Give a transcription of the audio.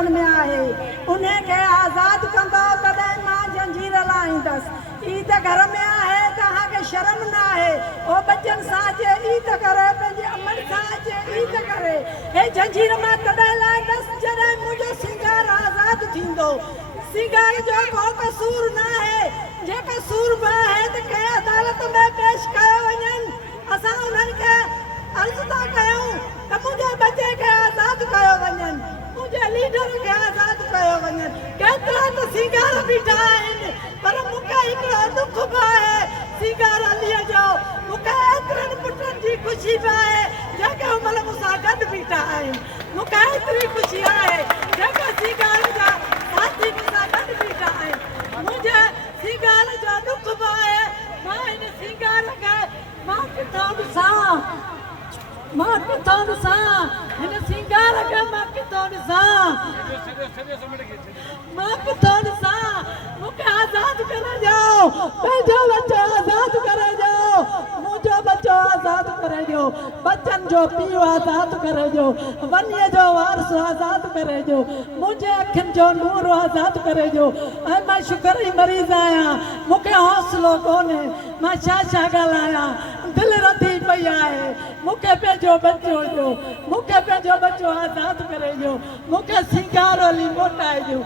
हथन में आहे उन्हें के आज़ाद कंदो तॾहिं मां जंजीर लाहींदसि ई त घर में आहे तव्हांखे शर्म न आहे ओ बचनि सां अचे ई त करे पंहिंजे अमन सां अचे ई त करे हे जंजीर मां तॾहिं लाहींदसि जॾहिं मुंहिंजो सिंगार आज़ाद थींदो सिंगार जो को कसूर न आहे जे कसूर बि आहे त कंहिं अदालत में पेश कयो वञनि असां उन्हनि खे अर्ज़ु था कयूं त मुंहिंजे बचे खे आज़ाद कयो वञनि मुंहिंजे लीडर खे आज़ाद कयो वञनि केतिरा त सिंगार बीठा आहिनि पर मूंखे हिकिड़ो दुख बि आहे सिंगार अलीअ जो मूंखे एतिरनि पुटनि जी ख़ुशी बि आहे जेके उमल मूंसां गॾु बीठा आहिनि मूंखे एतिरी ख़ुशी आहे जेके सिंगार जा साथी मूंसां गॾु बीठा आहिनि मुंहिंजे सिंगार जो दुख बि आहे मां हिन सिंगार खे मां किथां ॾिसां हिन सिंगार खे मां किथां ॾिसां मूंखे आज़ाद करे ॾियो पंहिंजो बच्चो आज़ाद करे ॾियो मुंहिंजो बच्चो आज़ाद करे ॾियो बच्चनि जो पीउ आज़ाद करे ॾियो वनीअ जो वारस आज़ाद करे ॾियो मुंहिंजे अखियुनि जो नूर आज़ाद करे ॾियो ऐं मां शुगर जी मरीज़ आहियां मूंखे हौसलो कोन्हे मां छा ॻाल्हायां दिलि रधी पई आहे मूंखे पंहिंजो बच्चो ॾियो मूंखे पंहिंजो बच्चो आज़ाद करे ॾियो मूंखे सिंगार अली मोटाए ॾियो